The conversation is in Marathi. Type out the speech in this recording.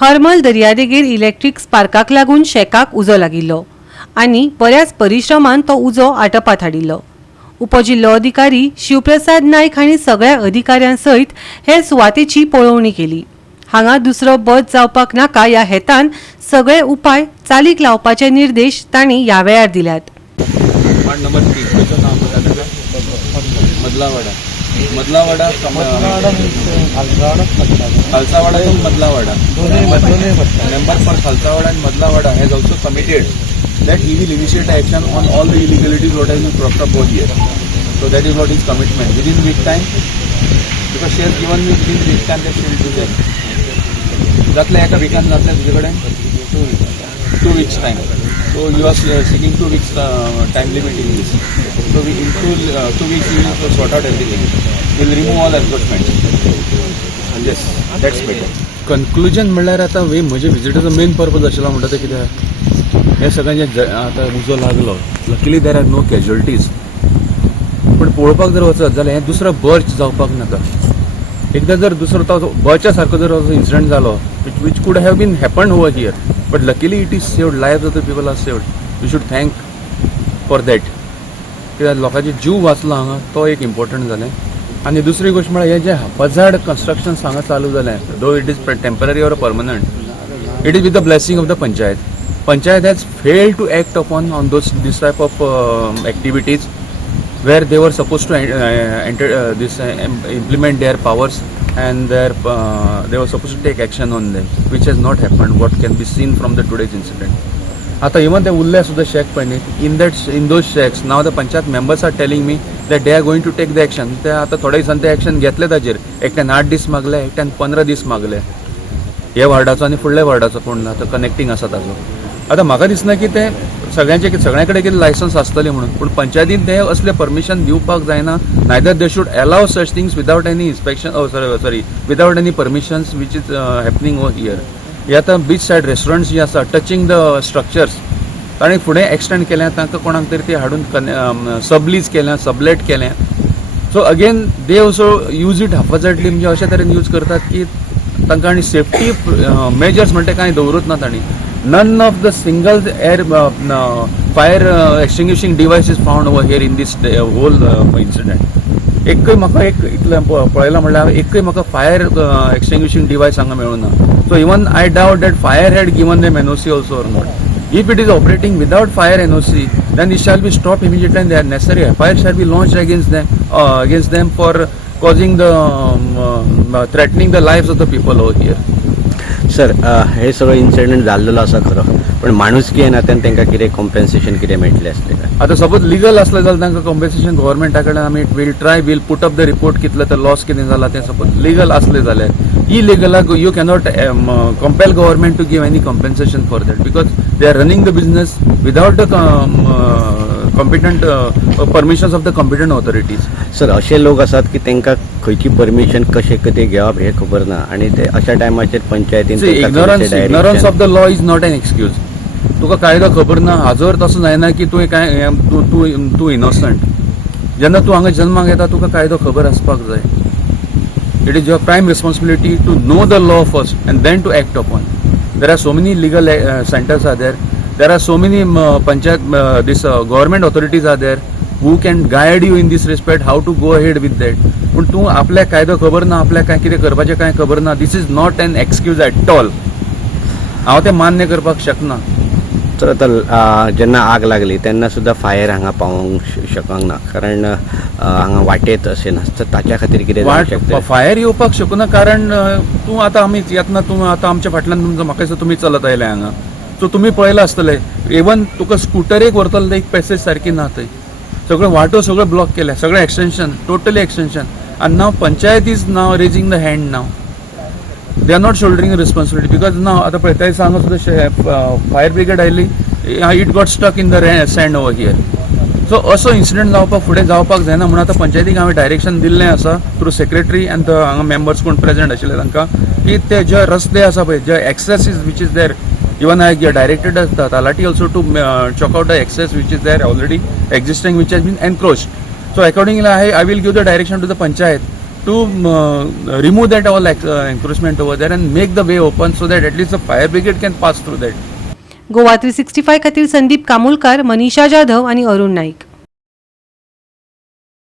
हरमल दर्यादेगेर इलेक्ट्रिक स्पार्काक लागून शेकाक उजो लागिल्लो आनी बऱ्याच परिश्रमान तो उजो आटोपात हाडिल्लो। उपजिल्लो अधिकारी शिवप्रसाद नायक हांणी सगळ्या अधिकाऱ्यांसयत हे सुवातेची पळोवणी केली। हांगा दुसरो बस जावपाक नाका ह्या हेतान सगळे उपाय चालीक लावपाचे निर्देश तांणी ह्या वेळार दिल्यात। मदलावाड़ा खालसावाड़ा to मदलावाड़ा. Member for Khalsawaड़ा and Madlawaड़ा has also committed that he will initiate action on all the illegalities what has been propped up over here. So that is what his commitment. Within week time, because she has given me within week time that she will do that. जातले एका weekend जातले तुझेकडे 2 weeks time. So you are seeking 2 weeks time limit in this. So we in 2 weeks we will sort out everything. We will remove all encroachments. Yes, that's better. Conclusion म्हणल्यार आतां म्हजे विजिटाचो मेन पर्पज आशिल्लो म्हणटा ते कित्याक हे सगळ्यांचे आतां उजो लागलो luckily there are no casualties पूण पळोवपाक जर वचत जाल्यार हें दुसरो बर्च जावपाक नाका। एकदां जर दुसरो तो बर्चा सारको जर इन्सिडंट जालो वीच could have been happened over here but luckily it is saved lives of the people are saved we should thank for that कित्याक लोकांचे जीव वाचलो हांगा तो एक इम्पॉर्टंट जालें। आनी दुसरी गोष्ट म्हळ्यार हे जे हजार्ड कन्स्ट्रक्शन हांगा चालू जालें दो it is temporary or permanent it is with the blessing of the panchayat has failed to act on this type of activities where they were supposed to implement their powers and they were supposed to take action on them, which has not happened. What can be seen from the today's incident. Ata even the ulle sudha shack panit in those shacks now the panchayat members are telling me that they are going to take the action. They ata thoda दिसांनी ते action घेतले ताजेर एकट्यान 8 दीस मागले एकट्यान 15 दीस मागले हे वार्डाचो आनी फुडल्या वार्डाचो कोण आतां कनेक्टिंग आसा ताजो। आतां म्हाका दिसना की ते सगळ्या कडेन कितें लायसन्स आसतलें म्हणून पूण पंचायतीन ते असले परमिशन दिवपाक जायना neither they should allow such things without any inspection sorry without any permissions which is happening over here. हे आतां बीच सायड रेस्टॉरंट्स जी आसा टचिंग द स्ट्रक्चर्स ताणें फुडें एक्सटेंड केल्या तांकां कोणाक तरी ते हाडून सबलीज केल्या सबलेट केल्या so again they also use it haphazardly म्हणजे अशे तरेन यूज करतात की तांकां आनी सेफ्टी मेजर्स म्हणटा कांय दवरूच ना तांणी। None of the single fire extinguishing device is found over here in this whole incident. एकय म्हाका इतलें पळयलां म्हणल्यार एकय म्हाका फायर एक्सटिंग्विशिंग डिवायस हांगा मेळूना। So even I doubt that fire had given them NOC also or not. If it is operating without fire NOC then it shall be stop immediately and the necessary FIR shall be launched against them for causing the threatening the lives of the people over here. Sir हे सगळं इन्सिडेंट जाल्लेलो आसा खरो पण माणुसकी नात्यान तांकां कितें कॉम्पेन्सेशन कितें मेळटलें आसलें काय? आतां सपोज लिगल आसलें जाल्यार तांकां कॉम्पेन्सेशन गव्हर्मेंटा कडेन आमी will put up the report कितले तर लॉस कितें जाला तें सपोज लिगल आसलें जाल्यार इलिगलाक you cannot compel government to give any compensation for that because they are running the business without the competent permissions of the competent authorities. Sir असे लोक आसात की तांकां खंयची परमिशन कशें कितें घेवप हें खबर ना आनी ते अशा टायमाचेर पंचायतीन ignorance of the law is not an excuse. तुका कायदो खबर ना हाजोर तसो जायना की तुवें काय तूं इनोसंट जेन्ना तूं हांगा जल्माक येता तुका कायदो खबर आसपाक जाय। It is your prime responsibility to know the law first and then to act upon. There are so many legal centres are there are so many panchayat this government authorities are there who can guide you in this respect how to go ahead with that पण तूं आपल्या कायदो खबर ना आपल्या काय कितें करपाचें कांय खबर ना this is not an excuse at all. हांव तें मान्य करपाक शकना। तर आतां जेन्ना आग लागली तेन्ना सुद्दां फायर हांगा पावोंक शकना ना कारण हांगा वाटेत अशें नासता ताच्या खातीर कितें जावंक शकता? फायर येवपाक शकना कारण तूं आतां आमी येतना तूं आतां आमच्या फाटल्यान तुमचो म्हाका दिसता तुमी चलत आयले हांगा सो तुमी पळयलां आसतलें इवन तुका स्कुटरेक व्हरतलो एक पॅसेज सारकी ना थंय सगळं वाटो सगळं ब्लॉक केल्या सगळें एक्सटेंशन टोटली एक्सटेंशन आनी now panchayat is now raising the hand now they are not shouldering responsibility because now आतां पळय त्या दिसा हांगा सुद्दां फायर ब्रिगेड आयली it got stuck in the sand over here so असो इन्सिडंट जावपाक फुडें जावपाक जायना म्हणून आतां पंचायतीक हांवें डायरेक्शन दिल्लें आसा थ्रू सेक्रेटरी एंड हांगा मेंबर्स कोण प्रेजेंट आशिल्ले तांकां की ते जे रस्ते आसा पळय जे accesses which is there even I directed Talati also to chalk out the excess which is there already existing which has been encroached. So accordingly I will give the direction to the panchayat to remove that all encroachment over there and make the way open so that at least the fire brigade can pass through that. Goa 365 खातीर संदीप कामुलकार, मनीषा जाधव आणि अरुण नाईक.